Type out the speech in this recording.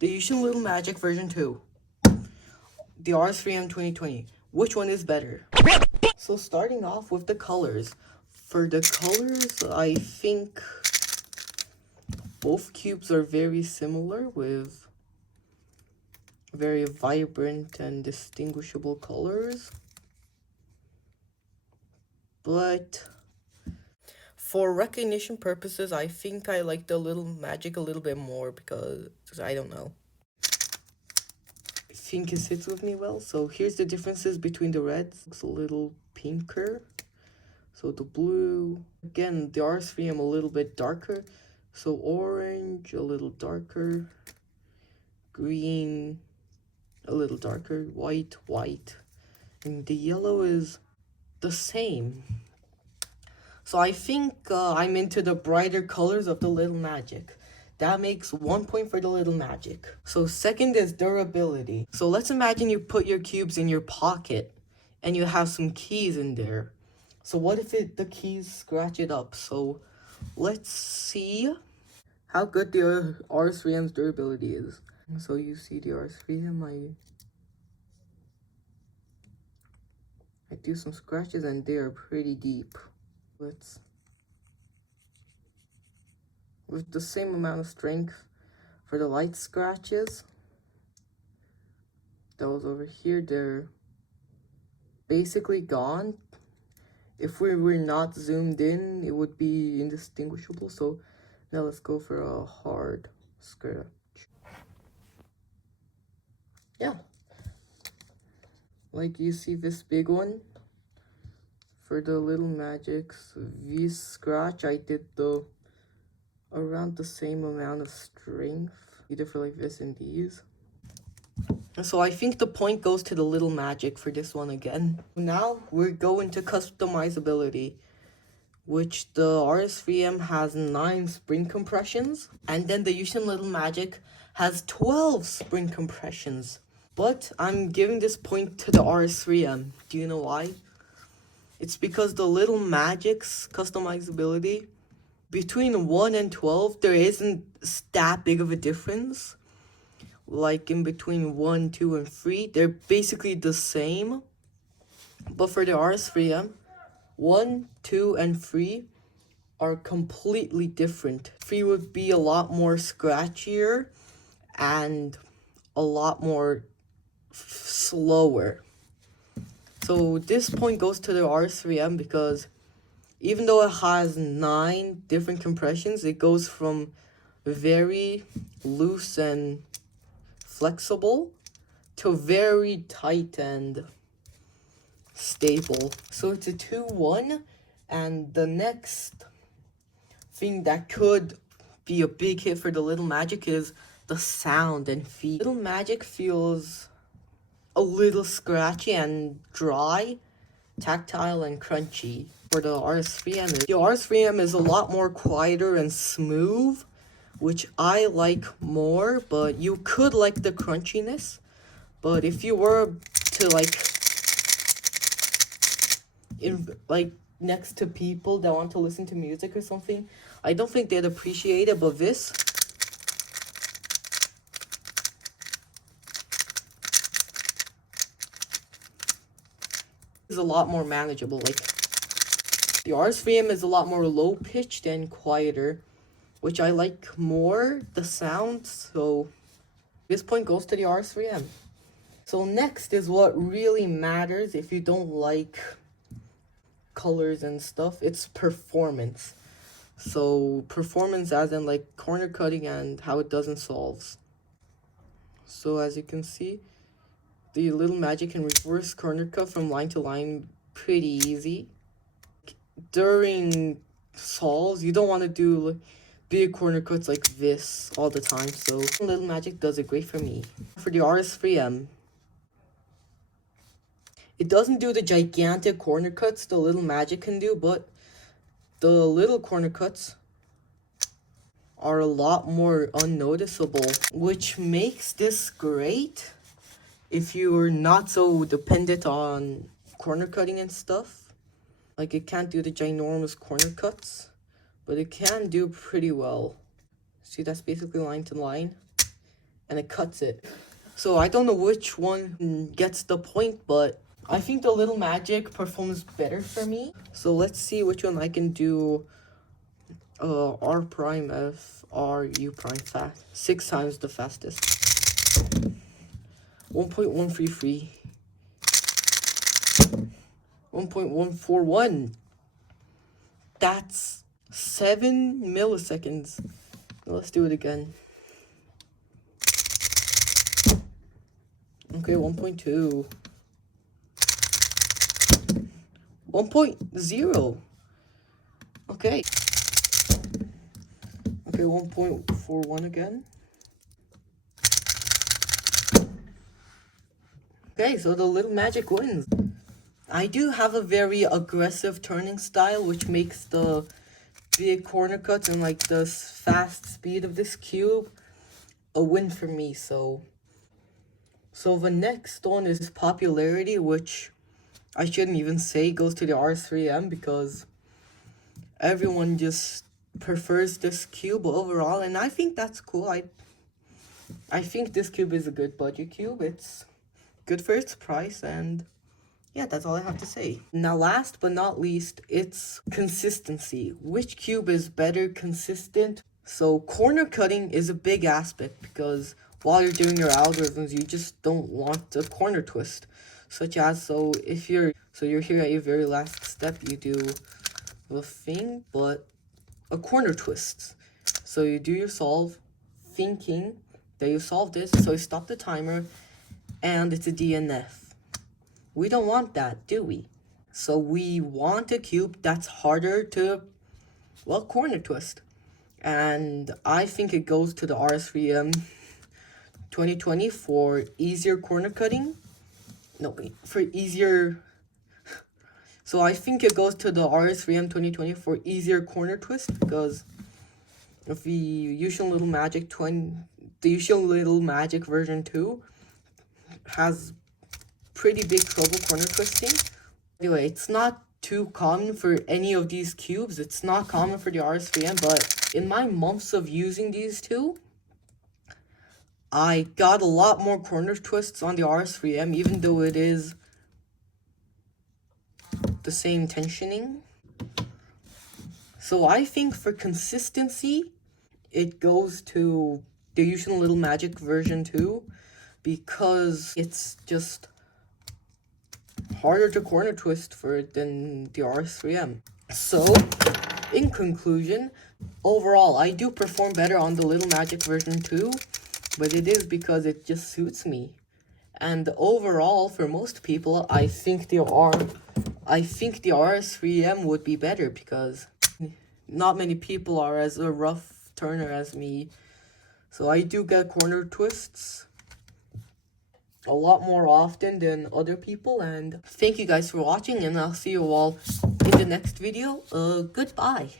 The Yushin Little Magic version 2. The rs3m 2020. Which one is better? So starting off with the colors. For the colors, I think both cubes are very similar with very vibrant and distinguishable colors. But for recognition purposes, I think I like the Little Magic a little bit more because I don't know. I think it sits with me well. So here's the differences between the reds. Looks a little pinker. So the blue, again, the rs3m a little bit darker. So orange, a little darker. Green, a little darker. White, white. And the yellow is the same. So I think I'm into the brighter colors of the Little Magic. That makes 1 point for the Little Magic. So second is durability. So let's imagine you put your cubes in your pocket and you have some keys in there. So what if the keys scratch it up? So let's see how good the rs3m's durability is. So you see the rs3m, I do some scratches and they are pretty deep. With the same amount of strength for the light scratches, those over here, they're basically gone. If we were not zoomed in, it would be indistinguishable. So now let's go for a hard scratch. Yeah. Like you see this big one. For the Little Magic's V scratch, I did around the same amount of strength, either for like this and these. So I think the point goes to the Little Magic for this one again. Now we're going to customizability, which the rs3m has 9 spring compressions, and then the Yushin Little Magic has 12 spring compressions. But I'm giving this point to the rs3m. Do you know why? It's because the Little Magic's customizability, between 1 and 12, there isn't that big of a difference. Like in between 1, 2, and 3, they're basically the same. But for the rs3m, 1, 2, and 3 are completely different. 3 would be a lot more scratchier and a lot more slower. So this point goes to the rs3m because even though it has 9 different compressions, it goes from very loose and flexible to very tight and stable. So it's a 2-1, and the next thing that could be a big hit for the Little Magic is the sound and feel. Little Magic feels a little scratchy and dry, tactile and crunchy. For the rs3m is a lot more quieter and smooth, which I like more, but you could like the crunchiness. But if you were to like next to people that want to listen to music or something, I don't think they'd appreciate it. But this is a lot more manageable. Like the rs3m is a lot more low pitched and quieter, which I like more the sound. So this point goes to the rs3m. So next is what really matters if you don't like colors and stuff. It's performance. So performance as in like corner cutting and how it does in solves. So as you can see, the Little Magic can reverse corner cut from line to line pretty easy. During solves, you don't want to do like big corner cuts like this all the time. So Little Magic does it great for me. For the rs3m, it doesn't do the gigantic corner cuts the Little Magic can do, but the little corner cuts are a lot more unnoticeable, which makes this great if you're not so dependent on corner cutting and stuff. Like it can't do the ginormous corner cuts, but it can do pretty well. See, that's basically line to line. and it cuts it. So I don't know which one gets the point, but I think the Little Magic performs better for me. So let's see which one I can do. R prime F R U prime fast. 6 times the fastest. 1.133. 1.141. That's 7 milliseconds. Let's do it again. Okay, 1.2. 1.0. Okay. Okay, 1.41 again. Okay, so the Little Magic wins. I do have a very aggressive turning style, which makes the big corner cuts and like the fast speed of this cube a win for me. So the next one is popularity, which I shouldn't even say goes to the rs3m because everyone just prefers this cube overall, and I think that's cool. I think this cube is a good budget cube. It's good for its price, and yeah, that's all I have to say. Now, last but not least, it's consistency. Which cube is better consistent? So corner cutting is a big aspect because while you're doing your algorithms, you just don't want a corner twist. Such as, so you're here at your very last step, you do the thing, but a corner twist. So you do your solve, thinking that you solved this, so you stop the timer, and it's a DNF. We don't want that, do we? So we want a cube that's harder to, well, corner twist. And I think it goes to the rs3m 2020 for easier corner cutting. No, wait, for easier... So I think it goes to the rs3m 2020 for easier corner twist, because of the usual Little Magic version 2 has pretty big trouble corner twisting. Anyway, it's not too common for any of these cubes. It's not common for the rs3m, but in my months of using these two, I got a lot more corner twists on the rs3m, even though it is the same tensioning. So I think for consistency, it goes to the usual Little Magic version 2 because it's just harder to corner twist for it than the rs3m. So, in conclusion, overall, I do perform better on the Little Magic version 2, but it is because it just suits me. And overall, for most people, I think the rs3m would be better because not many people are as a rough turner as me. So I do get corner twists a lot more often than other people. And thank you guys for watching, and I'll see you all in the next video. Goodbye.